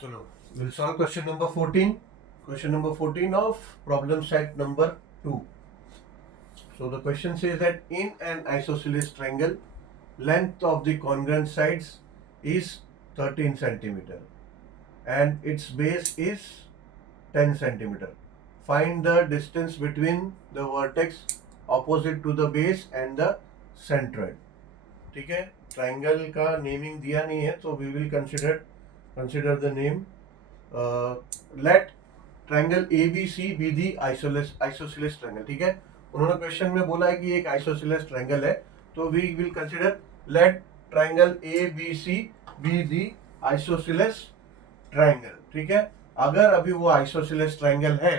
So now we'll solve question number 14. Question number 14 of problem set number 2. So the question says that in an isosceles triangle, length of the congruent sides is 13 centimeter and its base is 10 centimeter. Find the distance between the vertex opposite to the base and the centroid. ठीक है, triangle का naming दिया नहीं है तो we will consider the name. Let triangle A B C be the isosceles triangle. ठीक है, उन्होंने क्वेश्चन में बोला है कि एक आइसोसेलेस ट्राइंगल है तो we will consider let triangle A B C be the isosceles triangle. ठीक है, अगर अभी वो आइसोसेलेस ट्राइंगल है,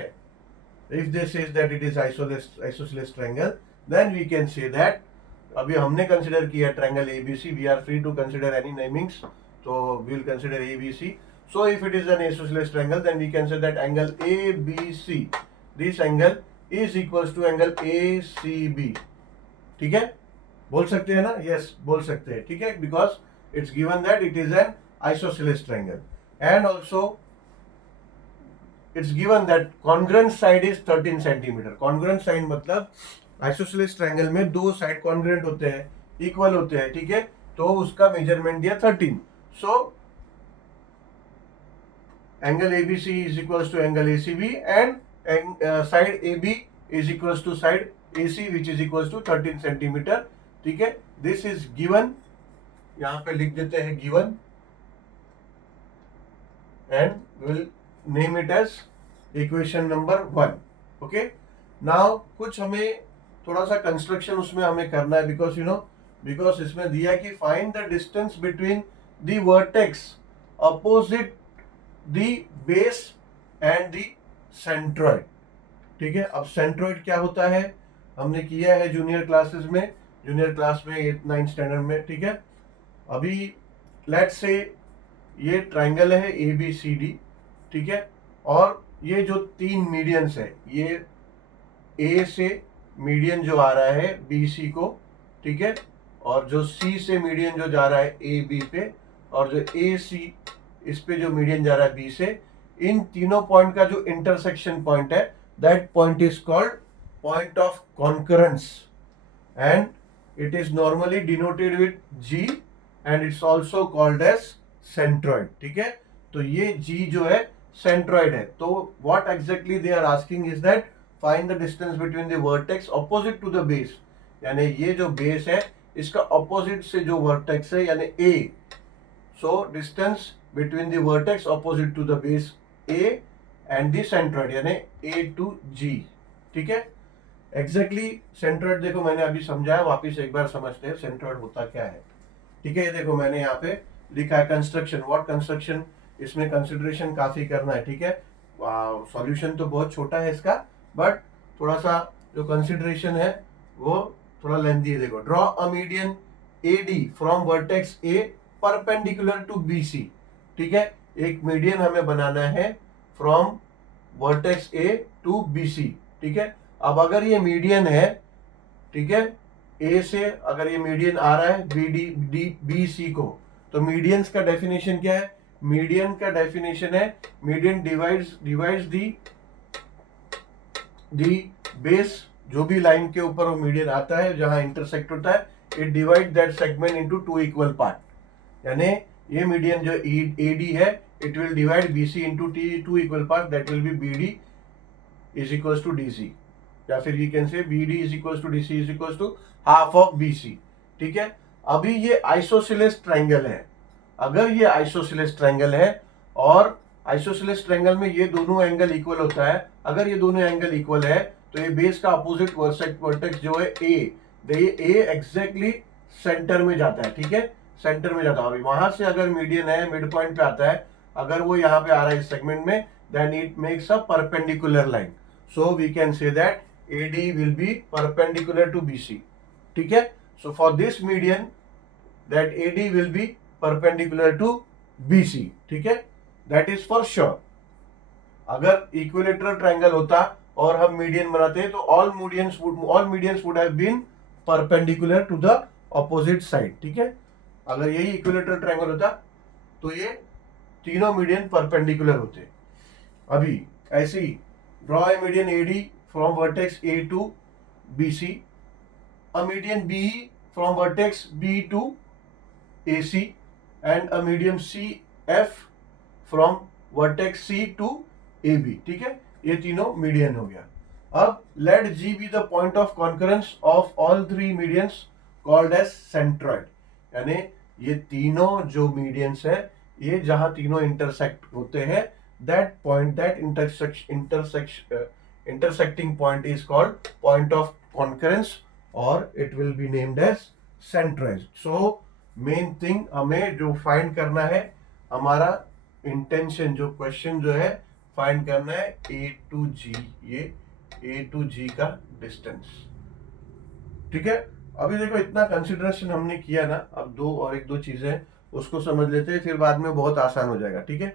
if this is that it is isosceles triangle, then we can say that अभी हमने कंसिडर किया triangle ABC. We are free to consider any namings, तो we will consider ABC. So if it is an isosceles triangle then we can say that angle ABC, this angle is equals to angle ACB. ठीक है, बोल सकते हैं ना? Yes, बोल सकते हैं. ठीक है, because it's given that it is an isosceles triangle and also it's given that congruent side is 13 centimetre. Congruent side मतलब आइसोसेलेस ट्रायंगल में दो साइड कॉन्ग्रुएंट होते हैं, इक्वल होते हैं. ठीक है, तो उसका मेजरमेंट दिया 13. So angle ABC is equals to angle ACB and side AB is equals to side AC which is equals to 13 centimetre. ठीक है, दिस इज गिवन. यहां पे लिख देते हैं given and will name it as equation number 1. Okay, now कुछ हमें थोड़ा सा कंस्ट्रक्शन उसमें हमें करना है बिकॉज इसमें दिया कि find the distance between the vertex opposite the base and the centroid. ठीक है, अब सेंट्रॉइड क्या होता है हमने किया है जूनियर क्लास में 8th 9th स्टैंडर्ड में. ठीक है, अभी लेट्स से ये ट्राइंगल है ए बी सी डी. ठीक है, और ये जो तीन मीडियंस है, ये ए से मीडियन जो आ रहा है बी सी को, ठीक है, और जो सी से मीडियन जो जा रहा है ए बी पे, और जो ए सी इस पे जो मीडियन जा रहा है बी से, इन तीनों पॉइंट का जो इंटरसेक्शन पॉइंट है that point is called point of concurrence and it is normally denoted with G and it's also called as centroid. ठीक है, तो ये जी जो है सेंट्रॉइड है. तो what exactly they are asking is that find the distance between the vertex opposite to the base. यानी ये जो बेस है इसका ऑपोजिट से जो वर्टेक्स है यानी A. So distance between the vertex opposite to the base A and the centroid यानी ए टू जी. ठीक है, एग्जैक्टली सेंट्रॉइड देखो मैंने अभी समझाया, वापिस एक बार समझते हैं सेंट्रॉइड होता क्या है. ठीक है, ये देखो मैंने यहाँ पे लिखा है कंस्ट्रक्शन. व्हाट कंस्ट्रक्शन, इसमें कंसिडरेशन काफी करना है. ठीक है, सॉल्यूशन तो बहुत छोटा है इसका, बट थोड़ा सा जो कंसिडरेशन है वो थोड़ा लेंथी है. देखो, draw a median A D from vertex A perpendicular to B C. ठीक है, एक मीडियन हमें बनाना है from vertex A to B C. ठीक है, अब अगर ये मीडियन है, ठीक है, ए से अगर ये मीडियन आ रहा है बी सी को, तो मीडियंस का डेफिनेशन क्या है? मीडियन का डेफिनेशन है मीडियन डिवाइड्स दी बेस. जो भी लाइन के ऊपर वो मीडियन आता है जहां इंटरसेक्ट होता है, it divide that segment into two equal part. यानी ये मीडियन जो ए डी है, it will divide B C into two equal part. That will be B D is equals to D C, या फिर you can say B D is equals to D C is equals to half of B C. ठीक है, अभी ये isosceles triangle है. अगर ये isosceles triangle है और आइसोसेलेस ट्रायंगल में ये दोनों एंगल इक्वल होता है, अगर ये दोनों एंगल इक्वल है तो ये बेस का अपोजिट वर्टेक्स जो है ए एग्जैक्टली सेंटर में जाता है. ठीक है, सेंटर में जाता है. वहां से अगर मीडियन है मिड पॉइंट पे आता है, अगर वो यहाँ पे आ रहा है इस सेगमेंट में, then it makes a perpendicular line. So we can say that AD will be perpendicular to BC. ठीक है, so for this median that AD will be perpendicular to BC. ठीक है, that is for sure. अगर equilateral triangle होता और हम median बनाते तो all medians would have been perpendicular to the opposite side. ठीक है, अगर यही equilateral triangle होता तो ये तीनों मीडियन परपेंडिकुलर होते। अभी ऐसे ही draw a median AD from vertex A to B C, a median BE from vertex B to AC, and a median CF from vertex C to AB। ठीक है, ये तीनों मीडियन हो गया। अब let G be the point of concurrence of all three medians called as centroid, यानी ये तीनों जो मीडियंस है, ये जहां तीनों इंटरसेक्ट होते हैं, that point, that intersecting point is called point of concurrence, और it will be named as centroid. So main thing हमें जो फाइंड करना है, हमारा इंटेंशन जो क्वेश्चन जो है फाइंड करना है ए टू जी, ये ए टू जी का डिस्टेंस। ठीक है, अभी देखो इतना कंसिडरेशन हमने किया ना, अब दो और एक दो चीजें उसको समझ लेते हैं, फिर बाद में बहुत आसान हो जाएगा। ठीक है,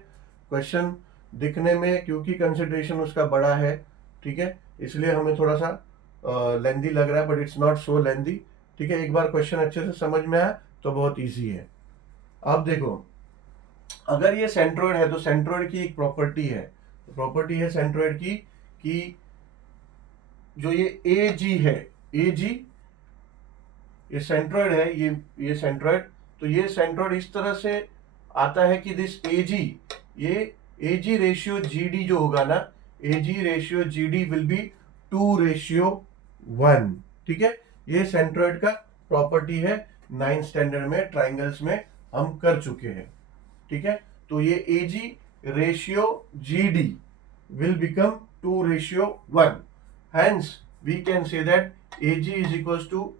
क्वेश्चन दिखने में क्योंकि कंसिडरेशन उसका बड़ा है, ठीक है, इसलिए हमें थोड़ा सा लेंदी लग रहा है, बट इट्स नॉट सो लेंदी। ठीक है, एक बार क्वेश्चन अच्छे से समझ में आया तो बहुत इजी है। अब देखो, अगर ये सेंट्रोइड है तो सेंट्रोइड की एक प्रॉपर्टी है, प्रॉपर्टी है सेंट्रोइड की कि जो ये ए जी है, ए जी ये सेंट्रोइड है, ये सेंट्रोइड, तो ये सेंट्रोइड इस तरह से आता है कि दिस ए जी, ये A G ratio G D जो होगा ना, A G ratio G D will be 2:1। ठीक है, ये सेंट्रोइड का प्रॉपर्टी है, 9th स्टैंडर्ड में ट्राइंगल्स में हम कर चुके हैं। ठीक है, तो ये A G ratio G D will become 2:1, hence we can say that A G is equals to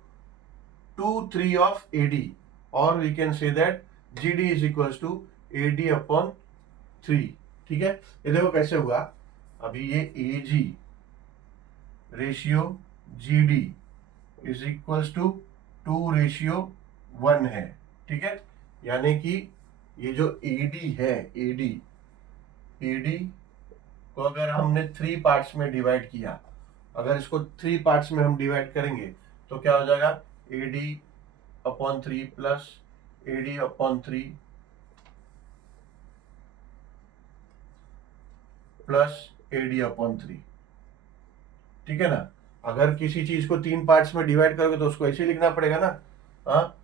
2/3 of A D, और we can say that G D is equals to A D upon 3। ठीक है, ये देखो कैसे हुआ, अभी ये A G ratio G D is equals to 2:1 है। ठीक है, यानी कि ये जो एडी है, एडी को अगर हमने 3 पार्ट्स में डिवाइड किया, अगर इसको 3 पार्ट्स में हम डिवाइड करेंगे तो क्या हो जाएगा, AD upon 3 plus AD upon 3 plus AD upon 3। ठीक है ना, अगर किसी चीज को 3 पार्ट्स में डिवाइड करोगे तो उसको ऐसे लिखना पड़ेगा ना। हाँ,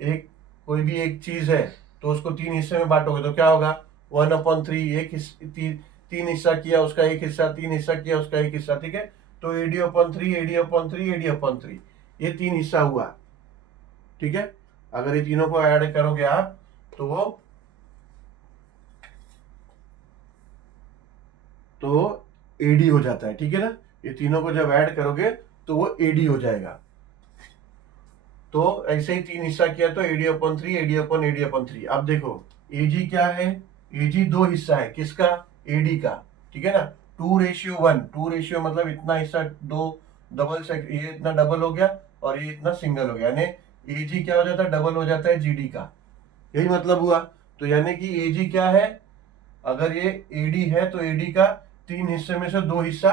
एक कोई भी एक चीज है तो उसको 3 हिस्से में बांटोगे तो क्या होगा, 1/3, एक 3 हिस्सा किया उसका एक हिस्सा, 3 हिस्सा किया उसका एक हिस्सा। ठीक है, तो AD upon 3, AD upon 3, AD upon 3, ये 3 हिस्सा हुआ। ठीक है, अगर ये तीनों को ऐड करोगे आप तो एडी हो जाता है। ठीक है ना, ये तीनों को जब ऐड करोगे तो वो एडी हो जाएगा। तो ऐसे ही 3 हिस्सा किया तो AD upon 3, AD upon AD upon 3। अब देखो एजी क्या है, एजी 2 हिस्सा है, किसका, एडी का। ठीक है ना, 2:1, 2 मतलब इतना हिस्सा, 2 डबल से, ये इतना डबल हो गया और ये इतना सिंगल हो गया, यानी एजी क्या हो जाता है, डबल हो जाता है जीडी का, यही मतलब हुआ। तो यानी कि एजी क्या है, अगर ये एडी है तो एडी का 3 हिस्से में से 2 हिस्सा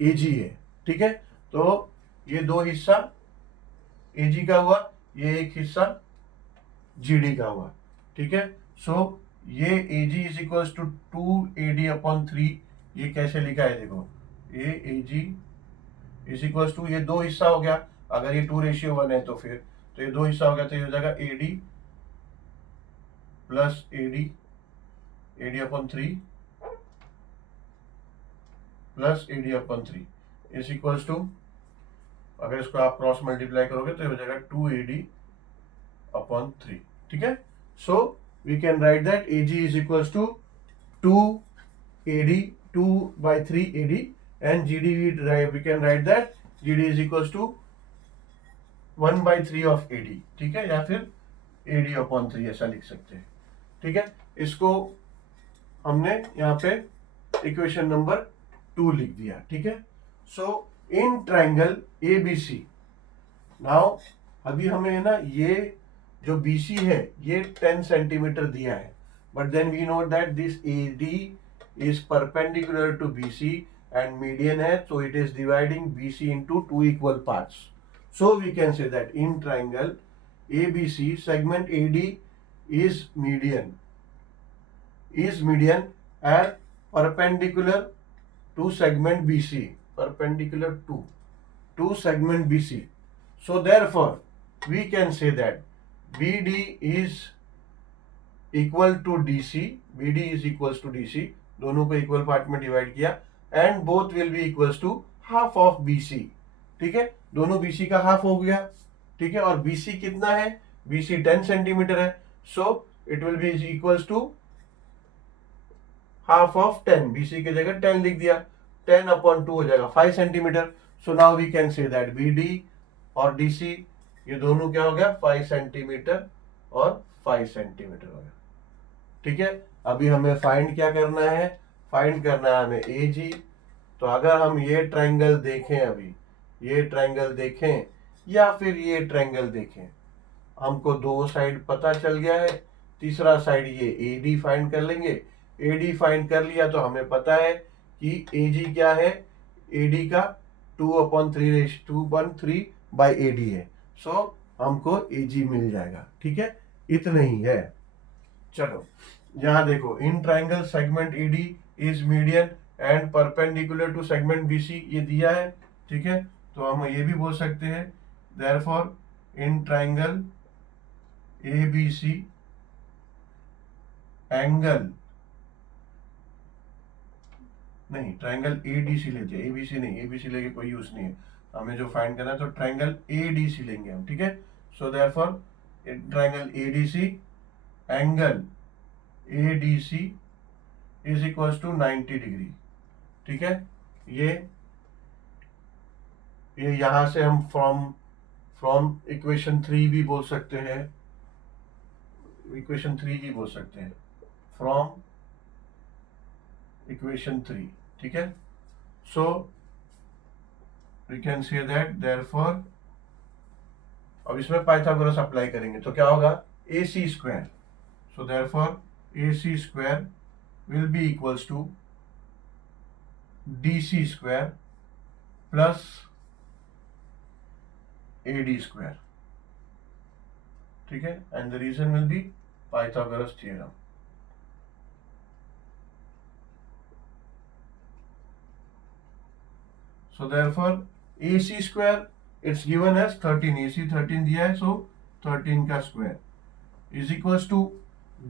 एजी है। ठीक है, तो ये 2 हिस्सा एजी का हुआ, ये एक हिस्सा जीडी का हुआ। ठीक है, सो ये AG is equals to 2AD upon 3, ये कैसे लिखा है देखो, ये एजी इज इक्वल्स टू, ये 2 हिस्सा हो गया, अगर ये 2:1 है तो फिर तो ये 2 हिस्सा हो गया, तो ये हो जाएगा AD plus AD upon 3 plus AD upon 3 is equals to, अगर इसको आप क्रॉस मल्टीप्लाई करोगे तो ये हो जाएगा 2AD अपॉन 3। ठीक है, so we can write that AG is equals to 2AD, 2/3 AD, and GD we can write that GD is equals to 1/3 of AD। ठीक है, या फिर AD अपॉन 3 ऐसा लिख सकते हैं। ठीक है, इसको हमने यहाँ पे इक्वेशन नंबर 2 लिख दिया। ठीक है, सो इन ट्राइंगल ABC, नाउ अभी हमें है ना, ये जो BC है ये 10 सेंटीमीटर दिया है, but then we know that this AD is perpendicular to BC and median है, so it is dividing BC into 2 equal parts. So we can say that in triangle ABC segment AD is median, is median and perpendicular to segment BC, perpendicular to segment BC. So therefore we can say that BD is equal to DC, BD is equals to DC, दोनों को equal part में divide किया, and both will be equals to half of BC. ठीक है, दोनों BC का half हो गया. ठीक है, और BC कितना है? BC 10 सेंटीमीटर है, so it will be equals to half of 10. BC की जगह 10 लिख दिया, 10/2 हो जाएगा 5 centimetre. So now we can say that BD और DC ये दोनों क्या हो गया? 5 सेंटीमीटर और 5 सेंटीमीटर हो गया. ठीक है, अभी हमें फाइंड क्या करना है? फाइंड करना है हमें AG. तो अगर हम ये ट्रायंगल देखें, अभी ये ट्रायंगल देखें या फिर ये ट्रायंगल देखें, हमको दो साइड पता चल गया है, तीसरा साइड ये AD फाइंड कर लेंगे. AD फाइंड कर लिया तो हमें पता है कि AG क्या है? AD का 2/3 बाई AD है. सो हमको AG मिल जाएगा. ठीक है, इतना ही है. चलो यहां देखो, in triangle segment AD is median and perpendicular to segment BC, ये दिया है. ठीक है, तो हम ये भी बोल सकते हैं therefore in triangle ABC angle, नहीं ट्रायंगल ADC लेते हैं, ABC नहीं, ABC लेके कोई यूज नहीं है. हमें जो फाइंड करना है तो ट्रायंगल ADC लेंगे हम. ठीक है, so therefore in triangle ADC angle ADC is equals to 90 degree. ठीक है, ये यहां से हम फ्रॉम इक्वेशन 3 भी बोल सकते हैं, इक्वेशन 3 भी बोल सकते हैं फ्रॉम इक्वेशन 3. ठीक है, so we can say that therefore, अब इसमें पाइथागोरस अप्लाई करेंगे तो क्या होगा? AC square. So therefore AC square will be equals to DC square plus AD square. ठीक है, and the reason will be Pythagoras theorem. So therefore AC square it's given as 13, AC 13 दिया है, so 13 का square is equals to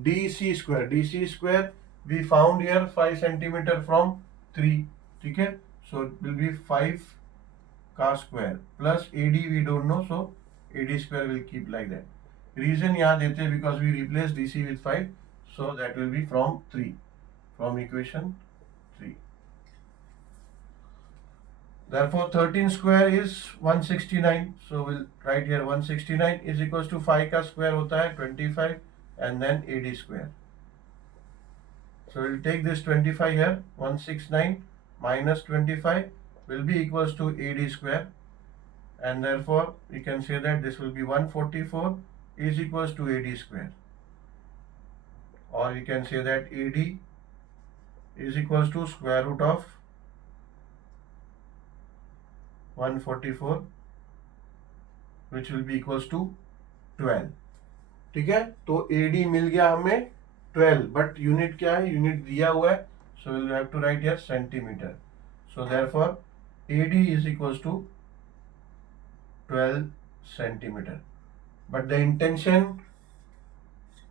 DC square. DC square we found here 5 centimeter from 3. ठीक है, so it will be 5 का square plus AD we don't know, so AD square will keep like that. Reason यहाँ देते हैं because we replace DC with 5, so that will be from 3, from equation 3. Therefore 13 square is 169, so we'll write here 169 is equals to 5 का square होता है 25 and then AD square. So we'll take this 25 here, 169 minus 25 will be equals to AD square, and therefore we can say that this will be 144 is equals to AD square, or you can say that AD is equals to square root of 144 which will be equals to 12. ठीक है, तो AD मिल गया हमें 12, but unit क्या है? Unit दिया हुआ है, so will have to write here centimetre. So therefore AD is equals to 12 centimetre. But the intention,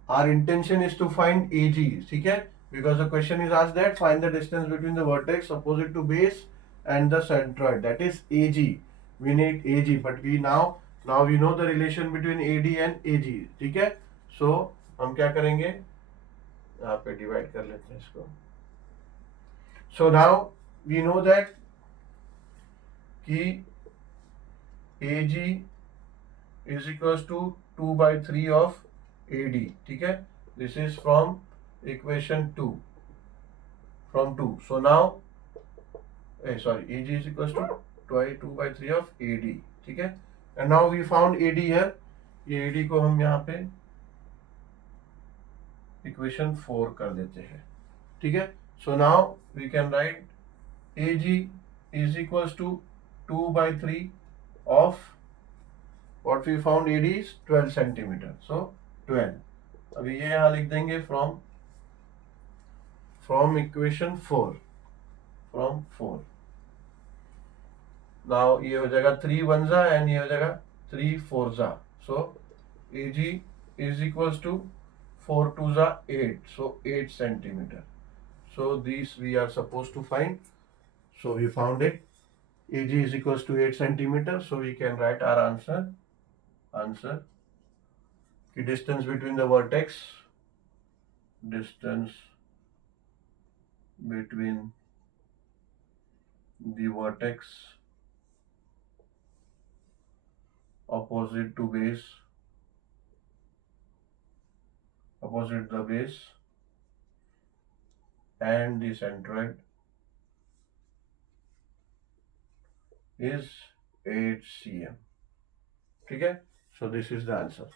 our intention is to find AG. ठीक है, because the question is asked that find the distance between the vertex opposite to base and the centroid, that is AG. We need AG, but we now we know the relation between AD and AG. ठीक है, so हम क्या करेंगे? यहाँ पे divide कर लेते हैं इसको. So now we know that कि AG is equals to 2/3 of AD. ठीक है, this is from equation 2, from 2. So now AG is equals to 2/3 of AD. ठीक है, and now we found AD here. ये AD को हम यहाँ पे इक्वेशन 4 कर देते हैं. ठीक है, so now we can write AG is equals to 2/3 of what we found AD is 12 centimeter. So 12. अभी ये यहाँ लिख देंगे from from equation 4, from 4. Now ये हो जाएगा 3 1 जा and ये हो जाएगा 3 4 जा. So AG is equals to 4 2 जा 8. So 8 centimeter. So these we are supposed to find. So we found it. AG is equals to 8 centimeter. So we can write our answer. The distance between the vertex. Distance between the vertex opposite the base and the centroid is 8 cm. ठीक है? So this is the answer.